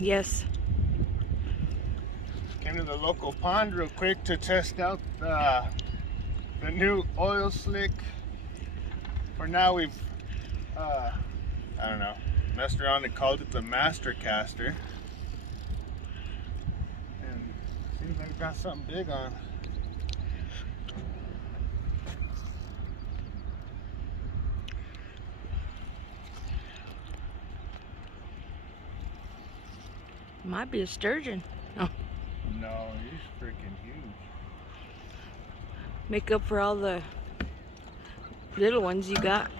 Yes. Came to the local pond real quick to test out the new oil slick. For now we've, I don't know, messed around and called it the Master Caster. And seems like we got something big on. Might be a sturgeon. Oh. No, he's freaking huge. Make up for all the little ones you got.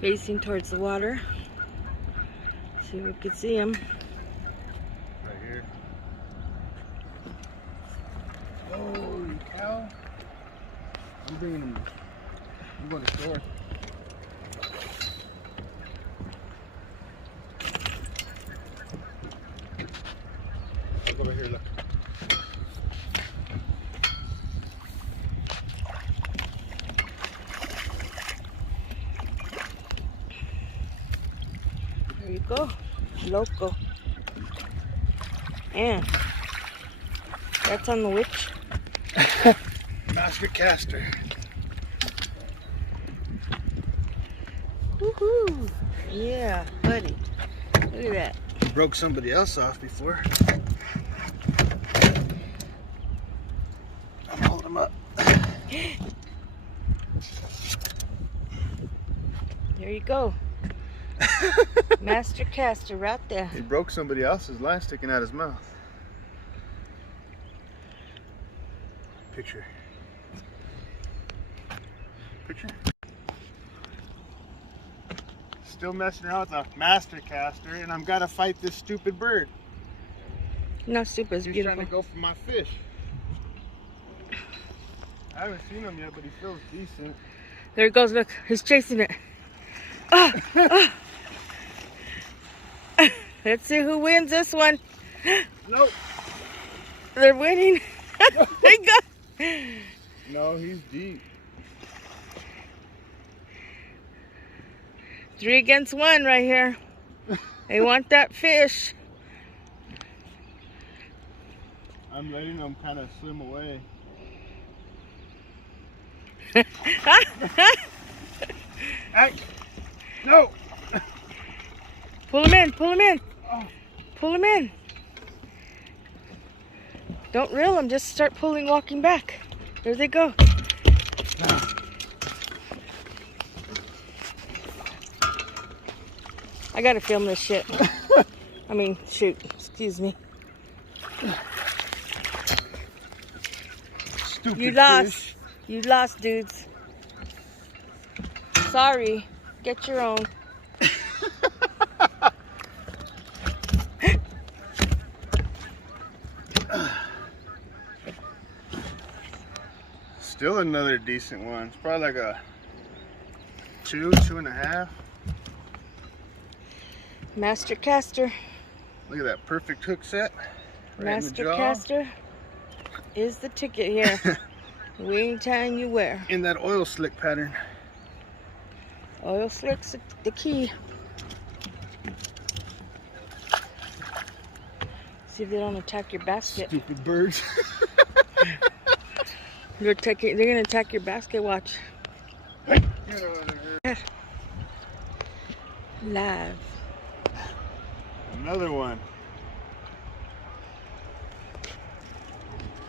Facing towards the water. See if we can see him. Right here. Holy cow. I'm bringing him. I'm going to shore. Look over here, look. There you go. Loco. And that's on the witch. Master Caster. Woohoo! Yeah, buddy. Look at that. Broke somebody else off before. I'm holding him up. There you go. Master Caster right there. He broke somebody else's line sticking out his mouth. Picture. Picture. Still messing around with a Master Caster, and I'm gotta fight this stupid bird. No, super is He's beautiful. trying to go for my fish. I haven't seen him yet, but he feels decent. There he goes, look, he's chasing it. Oh, oh. Let's see who wins this one. Nope. They're winning. They go. No, he's deep. 3 against 1 right here. They want that fish. I'm letting him kind of swim away. Hey! No! Pull him in, pull him in. Oh. Pull him in. Don't reel him, just start pulling, walking back. There they go. I gotta film this shit. I mean, shoot, excuse me. Stupid You lost. fish. You lost, dudes. Sorry. Get your own. Still another decent one. It's probably like a 2.5. Master Caster. Look at that perfect hook set. Right Master in the jaw. Caster is the ticket here. We ain't telling you where. In that oil slick pattern. Oil slick's the key. See if they don't attack your basket. Stupid birds. They're gonna attack your basket. Watch. Get out of here. Live. Another one.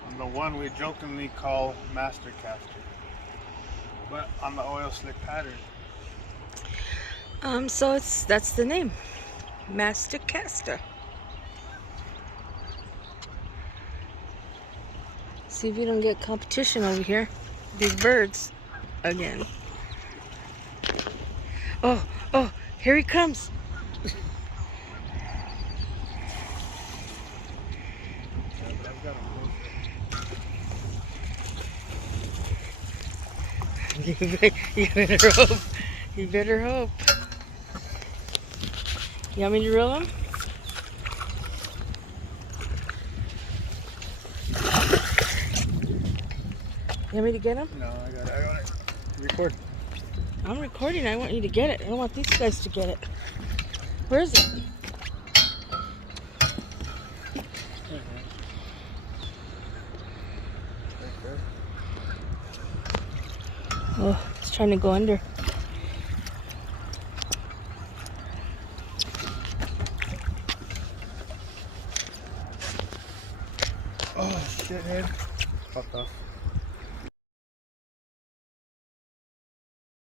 On the one we jokingly call Master Caster, but on the oil slick pattern. So that's the name. Master Caster. See if you don't get competition over here. These birds again. Oh, oh, here he comes. You better hope. You better hope. You want me to reel him? You want me to get him? No, I got it. Record. I'm recording. I want you to get it. I don't want these guys to get it. Where is it? Oh, it's trying to go under. Oh, shithead. Popped off.